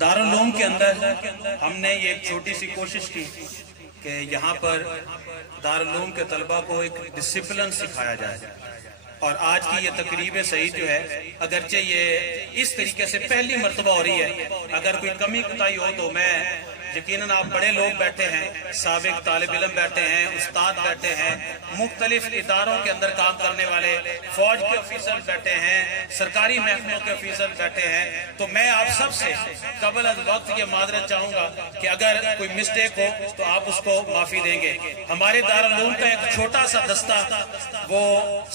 दारुल उलूम के अंदर हमने ये एक छोटी सी कोशिश की कि यहाँ पर दारुल उलूम के तलबा को एक डिसिप्लिन सिखाया जाए। और आज की ये तकरीब सईद जो है, अगरचे ये इस तरीके से पहली मर्तबा हो रही है, अगर कोई कमी कुताही हो तो मैं यकीनन, आप बड़े लोग बैठे हैं, साबिक तालिब इल्म बैठे हैं, उस्ताद बैठे हैं, मुख्तलिफ इदारों के अंदर काम करने वाले फौज के ऑफिसर बैठे हैं, सरकारी महकमों के ऑफिसर बैठे हैं, तो मैं आप सब से कबल अज वक्त ये माजरत चाहूंगा कि अगर कोई मिस्टेक हो तो आप उसको माफी देंगे। हमारे दारुल उलूम का एक छोटा सा दस्ता वो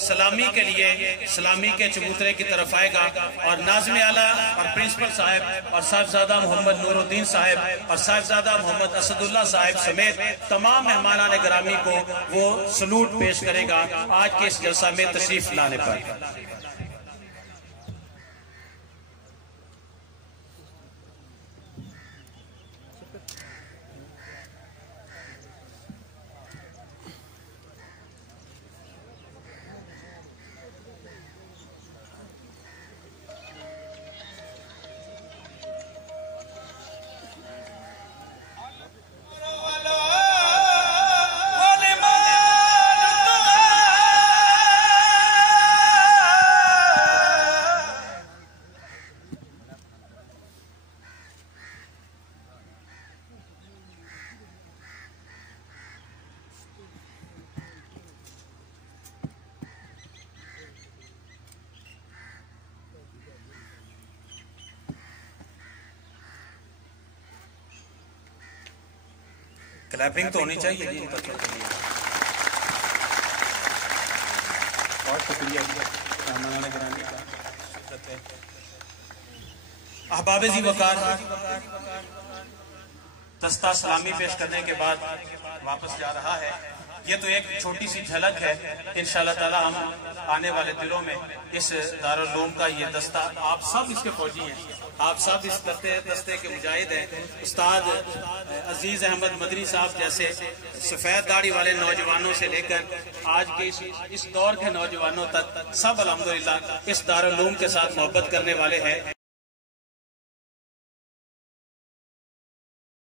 सलामी के लिए सलामी के चबूतरे की तरफ आएगा और नाज़िम आला और प्रिंसिपल साहब और साहिबजादा मोहम्मद नूरुद्दीन साहब और साहिबजादा मोहम्मद असदुल्ला साहब समेत तमाम मेहमानान गिरामी को वो सलूट पेश करेगा आज के इस जलसा में तशरीफ लाने पर। क्लैपिंग तो होनी चाहिए जी इनका के लिए। बहुत शुक्रिया अहबाब जी वकार। दस्ता सलामी पेश करने के बाद वापस जा रहा है। ये तो एक छोटी सी झलक है, इंशाअल्लाह ताला हम आने वाले दिनों में इस दारुल उलूम का ये दस्ता, आप सब इसके फौजी हैं, आप सब इस दस्ते के मुजाहिद हैं। उस्ताद अजीज अहमद मदनी साहब जैसे सफेद दाढ़ी वाले नौजवानों से लेकर आज के इस दौर के नौजवानों तक सब अल्हम्दुलिल्लाह इस दारुल उलूम के साथ मोहब्बत करने वाले हैं।